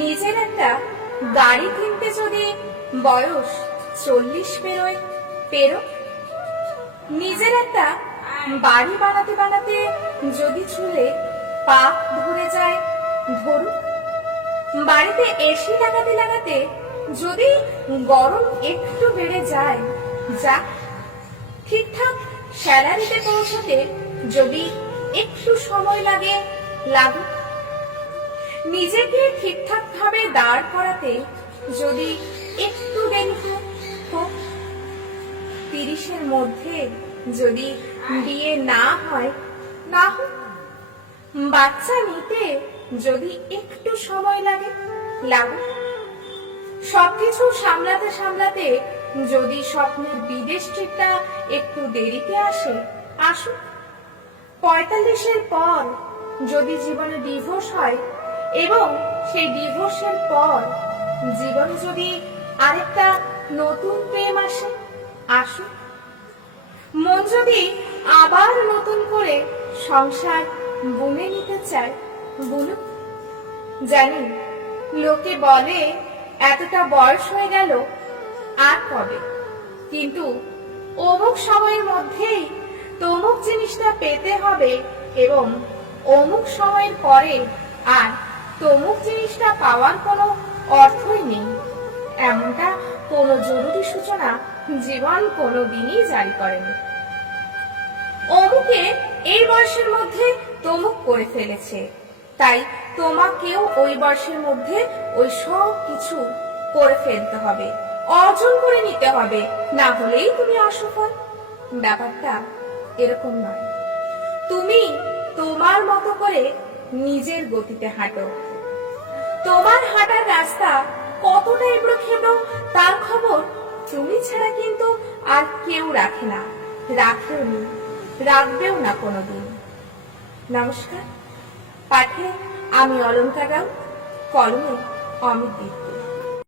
নিজের একটা গাড়ি কিনতে যদি বয়স 40 পেরো, নিজের একটা বাড়ি বানাতে বানাতে যদি চুলে পাক ধরে যায় ধরুক, বাড়িতে এসি লাগাতে লাগাতে যদি গরম একটু বেড়ে যায় যাক, ঠিকঠাক স্যালারিতে পৌঁছতে যদি একটু সময় লাগে লাগুক, নিজেকে ঠিকঠাক ভাবে দাঁড় করাতে যদি একটু দেরি হোক, 30-এর মধ্যে যদি বিয়ে না হয় না হোক, বাচ্চা নিতে যদি একটু সময় লাগে লাগুক, সবকিছু সামলাতে সামলাতে যদি স্বপ্নের বিদেশ ট্রিপটা একটু দেরিতে আসে আসুক, 45-এর পর যদি জীবনে ডিভোর্স হয় এবং সেই ডিভোর্সের পর জীবনে যদি আরেকটা নতুন প্রেম আসে আসুক, মন যদি আবার নতুন করে সংসার বুনে নিতে চায় বলুক। জানি লোকে বলে এতটা বয়স হয়ে গেল আর কবে, কিন্তু অমুক সময়ের মধ্যেই তমুক জিনিসটা পেতে হবে এবং অমুক সময়ের পরে আর তমুক জিনিসটা পাওয়ার কোনো অর্থই নেই, এমনটা কোনো জরুরি সূচনা জীবন কোনোদিনই জারি করেনি। অমুকে এই বয়সের মধ্যে তমুক করে ফেলেছে, তাই তোমাকেও ওই বয়সের মধ্যে ওই সব কিছু করে ফেলতে হবে, অর্জন করে নিতে হবে, না হলেই তুমি অসফল। ব্যাপারটা এরকম নয়। তুমি তোমার মতো করে নিজের গতিতে হাঁটো। তোমার হাঁটার রাস্তা কতটা এবড়ো খেবড়ো তার খবর তুমি ছাড়া কিন্তু আর কেউ রাখে না, রাখেও নি, রাখবেও না কোনোদিন। নমস্কার। পাঠে আমি অলঙ্কা গাও, কলমে অমিত দীপ্ত।